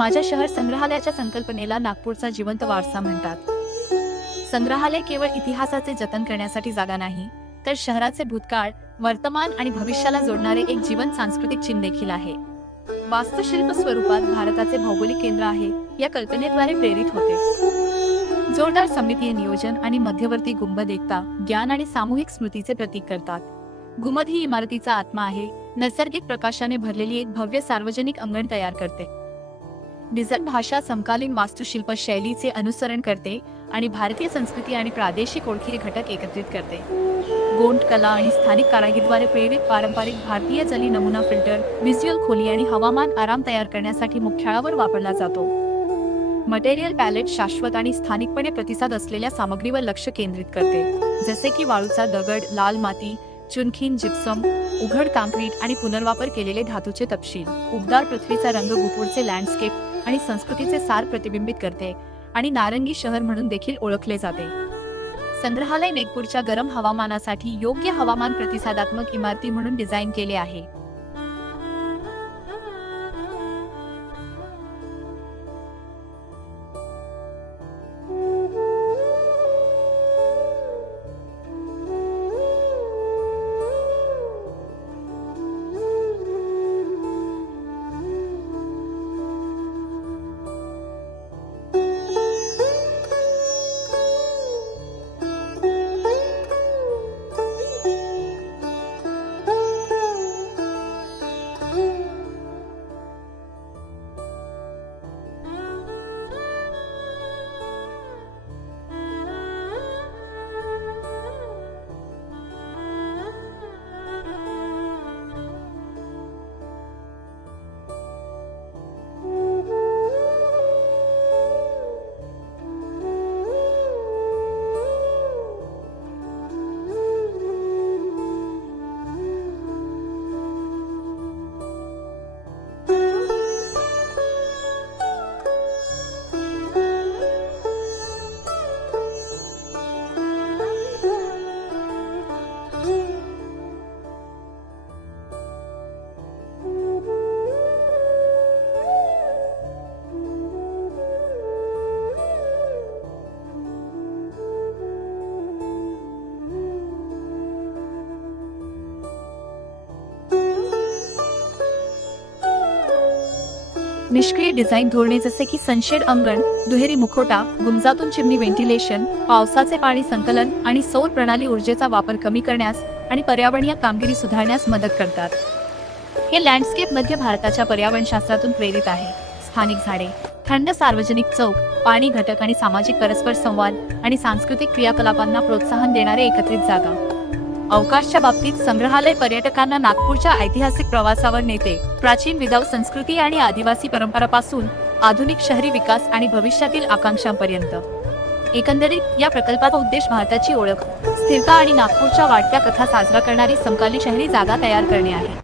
माझ्या शहर संग्रहालयाच्या संकल्पनेला नागपूरचा जिवंत वारसा म्हणतात। संग्रहालय केवळ इतिहासाचे जतन करण्यासाठी जागा नाही, तर शहराचे भूतकाळ, वर्तमान आणि भविष्याला जोडणारे एक जीवंत सांस्कृतिक चिन्ह देखील आहे। वास्तुशिल्प स्वरूपात भारताचे भौगोलिक केंद्र आहे या कल्पनेद्वारे प्रेरित होते। जोरदार समितीय नियोजन आणि मध्यवर्ती गुंबद एकता, ज्ञान आणि सामूहिक स्मृतीचे प्रतीक करतात। गुंबद ही इमारतीचा आत्मा आहे, नैसर्गिक प्रकाशाने भरलेली एक भव्य सार्वजनिक अंगण तयार करते। डिझाईन भाषा समकालीन वास्तुशिल्प शैलीचे अनुसरण करते आणि भारतीय संस्कृती आणि प्रादेशिक ओळखीचे घटक एकत्रित करते। गोंड कला आणि स्थानिक कारागीरद्वारे प्रेरित पारंपरिक भारतीय जली नमुना फिल्टर, व्हिज्युअल खोली आणि हवामान आराम तयार करण्यासाठी मुख्याळावर वापरला जातो। मटेरियल पॅलेट शाश्वत आणि स्थानिकपणे प्रतिसाद असलेल्या सामग्रीवर लक्ष केंद्रित करते, जसे की वाळूचा दगड, लाल माती, चुनखी, जिप्सम, उघड काँक्रीट आणि पुनर्वापर केलेले धातूचे तपशील। उबदार पृथ्वीचा रंग गुपूरचे लँडस्केप आणि संस्कृतीचे सार प्रतिबिंबित करते आणि नारंगी शहर म्हणून देखील ओळखले जाते। संग्रहालय नागपूरच्या गरम हवामानासाठी योग्य हवामान प्रतिसादात्मक इमारती म्हणून डिझाइन केले आहे। निष्क्रिय डिझाईन धोरणे जसे की सनशेड अंगण, दुहेरी मुखवटा, गुंजातून चिमणी व्हेंटिलेशन, पावसाचे पाणी संकलन आणि सौर प्रणाली ऊर्जेचा वापर कमी करण्यास आणि पर्यावरणीय कामगिरी सुधारण्यास मदत करतात। हे लँडस्केप मध्य भारताच्या पर्यावरणशास्त्रातून प्रेरित आहे। स्थानिक झाडे, थंड सार्वजनिक चौक, पाणी घटक आणि सामाजिक परस्पर संवाद आणि सांस्कृतिक क्रियाकलापांना प्रोत्साहन देणारे एकत्रित जागा। अवकाशच्या बाबतीत संग्रहालय पर्यटकांना नागपूरच्या ऐतिहासिक प्रवासावर नेते, प्राचीन विदाऊ संस्कृती आणि आदिवासी परंपरापासून आधुनिक शहरी विकास आणि भविष्यातील आकांक्षांपर्यंत। एकंदरीत या प्रकल्पाचा उद्देश भारताची ओळख, स्थिरता आणि नागपूरच्या वाढत्या कथा साजरा करणारी समकालीन शहरी जागा तयार करणे आहे।